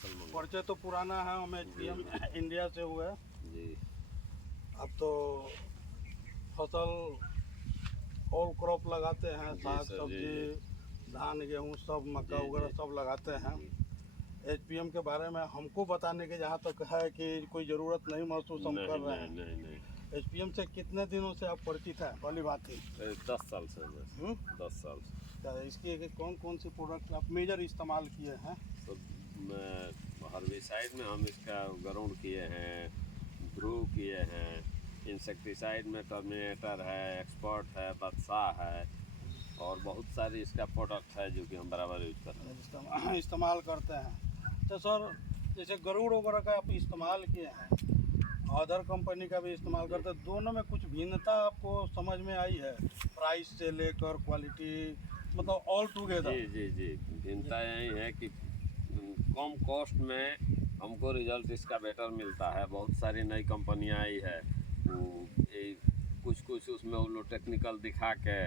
फसल मंगा। परिचय तो पुराना है, हम एचपीएम इंडिया से हुए जी। अब तो फसल ऑल क्रॉप लगाते हैं, जी साग सर, सब्जी धान गेहूँ सब मक्का जी, वगैरह जी। सब लगाते हैं। जी। एचपीएम के बारे में हमको बताने के जहाँ तक है कि कोई ज़रूरत नहीं महसूस हम कर रहे हैं। नहीं। एचपीएम से कितने दिनों से आप परिचित हैं पहली बात ही? 10 साल से बस। 10 साल से। क्या इसकी कौन कौन सी प्रोडक्ट आप मेजर इस्तेमाल किए हैं? सब हर्बिसाइड में हम इसका गरुड़ किए हैं, ध्रुव किए हैं, इंसेक्टिसाइड में टर्मिनेटर है, एक्सपर्ट है, बादशाह है, और बहुत सारी इसका प्रोडक्ट है जो कि हम बराबर यूज करते हैं। इस्तेमाल करते हैं। तो सर जैसे गरुड़ वगैरह का आप इस्तेमाल किए हैं, अदर कंपनी का भी इस्तेमाल करते हैं, दोनों में कुछ भिन्नता आपको समझ में आई है? प्राइस से लेकर क्वालिटी, मतलब ऑल टुगेदर। जी। भिन्नता यही है कि कम कॉस्ट में हमको रिजल्ट इसका बेटर मिलता है। बहुत सारी नई कंपनियां आई है, कुछ उसमें वो लोग टेक्निकल दिखा के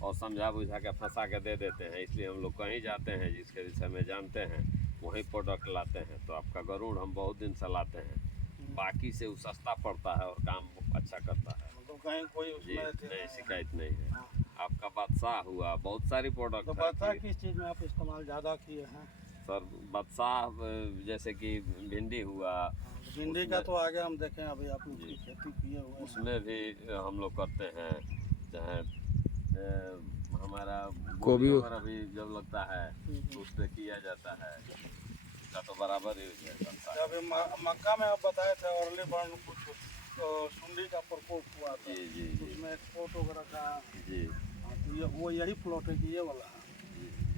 और समझा बुझा के फंसा के दे देते हैं। इसलिए हम लोग कहीं जाते हैं जिसके विषय में जानते हैं, वही प्रोडक्ट लाते हैं। तो आपका गरुड़ हम बहुत दिन से लाते हैं, बाकी से वो सस्ता पड़ता है और काम अच्छा करता है। तो कहीं कोई जी, उसमें नहीं शिकायत नहीं है। हाँ। आपका बादशाह हुआ, बहुत सारी प्रोडक्ट तो बादशाह किस चीज़ में आप इस्तेमाल ज़्यादा किए हैं? सर बादशाह जैसे कि भिंडी हुआ, भिंडी का तो आगे हम देखें, अभी आप उसकी खेती किए हुए हैं। उसमें भी हम लोग करते हैं। चाहे हमारा गोभी वगैरह भी जब लगता है तो उस पर किया जाता है, इसका तो बराबर यूज है करता है। अभी मक्का में आप बताए थे अर्ली बर्न कुछ सुंडी का प्रकोप हुआ था। जी। उसमें एक्सपोर्ट वगैरह का। जी हाँ, तो वो यही प्लॉट है कि ये वाला है?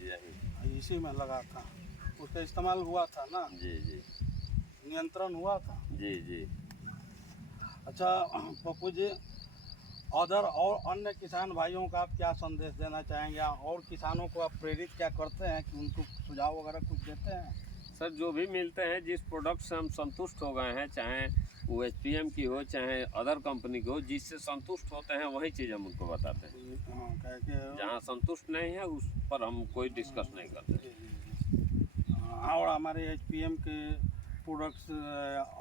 यही। इसी में लगा था, उसका इस्तेमाल हुआ था ना? जी। नियंत्रण हुआ था। जी। अच्छा पप्पू जी, अदर और अन्य किसान भाइयों का आप क्या संदेश देना चाहेंगे, और किसानों को आप प्रेरित क्या करते हैं कि उनको सुझाव वगैरह कुछ देते हैं? सर जो भी मिलते हैं, जिस प्रोडक्ट से हम संतुष्ट हो गए हैं, चाहे वो एचपीएम की हो चाहे अदर कंपनी की हो, जिससे संतुष्ट होते हैं वही चीज़ हम उनको बताते हैं। हाँ, कह के जहाँ संतुष्ट नहीं है उस पर हम कोई डिस्कस नहीं करते। और हमारे एचपीएम के प्रोडक्ट्स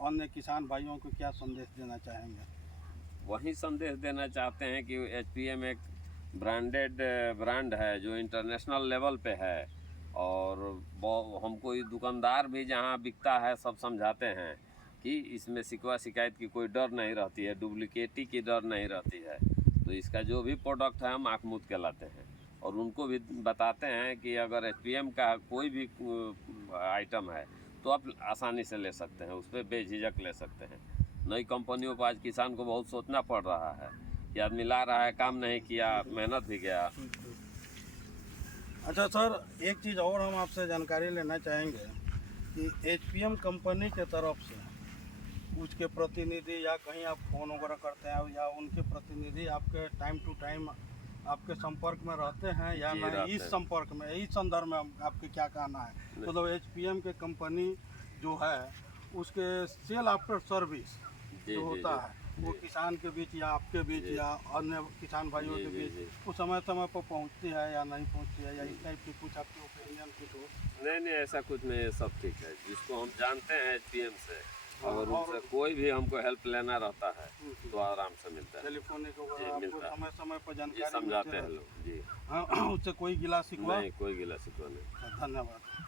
अन्य किसान भाइयों को क्या संदेश देना चाहेंगे? वही संदेश देना चाहते हैं कि एचपीएम एक ब्रांड है जो इंटरनेशनल लेवल पे है, और हमको ये दुकानदार भी जहाँ बिकता है सब समझाते हैं कि इसमें शिकवा शिकायत की कोई डर नहीं रहती है, डुप्लीकेटी की डर नहीं रहती है। तो इसका जो भी प्रोडक्ट है हम आँख मूंद के लाते हैं, और उनको भी बताते हैं कि अगर एचपीएम का कोई भी आइटम है तो आप आसानी से ले सकते हैं, उस पर बेझिझक ले सकते हैं। नई कंपनियों पर आज किसान को बहुत सोचना पड़ रहा है कि आदमी ला रहा है, काम नहीं किया, मेहनत भी गया। अच्छा सर, एक चीज़ और हम आपसे जानकारी लेना चाहेंगे कि एचपीएम कंपनी के तरफ से उसके प्रतिनिधि, या कहीं आप फ़ोन वगैरह करते हैं, या उनके प्रतिनिधि आपके टाइम टू टाइम आपके संपर्क में रहते हैं या नहीं? इस संपर्क में, इस संदर्भ में आपके क्या कहना है? मतलब एचपीएम के कंपनी जो है उसके सेल आफ्टर सर्विस जो होता है वो किसान के बीच या आपके बीच या अन्य किसान भाइयों के बीच वो समय समय पर पहुंचती है या नहीं पहुंचती है, या इस टाइप की कुछ आपके ओपिनियन कुछ हो? नहीं ऐसा कुछ नहीं है, सब ठीक है। जिसको हम जानते हैं एचपीएम से, अगर उनसे कोई भी हमको हेल्प लेना रहता है तो आराम से मिलता है। टेलीफोनिक आपको समय समय पर जानकारी समझाते हैं लोग। जी हाँ, उससे कोई गिला शिकवा नहीं, कोई गिला शिकवा नहीं। धन्यवाद।